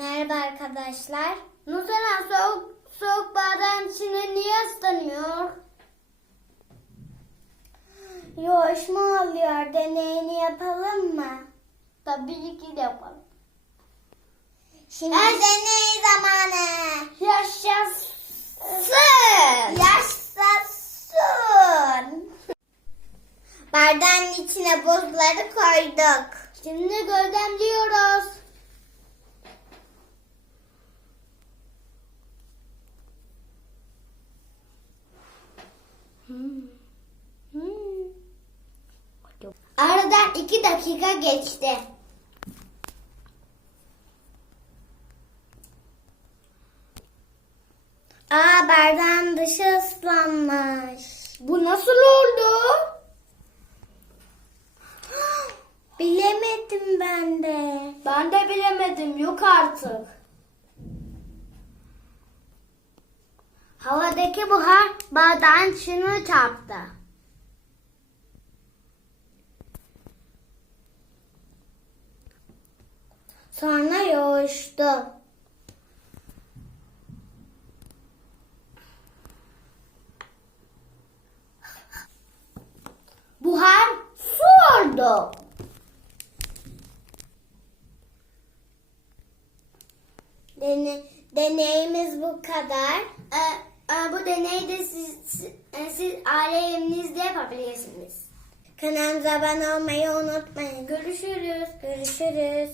Merhaba arkadaşlar. Nurten soğuk, soğuk bardağın içine niye ıslanıyor? Yoş mu oluyor? Deneyini yapalım mı? Tabii ki de yapalım. Şimdi deney zamanı. Yaşasın. Yaşasın. Bardağın içine buzları koyduk. Şimdi gözlemliyoruz. Aradan iki dakika geçti. Aa bardağın dışı ıslanmış. Bu nasıl oldu? Bilemedim ben de. Ben de bilemedim. Yok artık. Havadaki buhar bardağın içine çarptı. Sonra yoğuştu. Buhar su oldu. Dene, deneyimiz bu kadar. Ee, bu deneyde siz, siz, e, siz aile evinizde yapabilirsiniz. Kanalımıza abone olmayı unutmayın. Görüşürüz. Görüşürüz.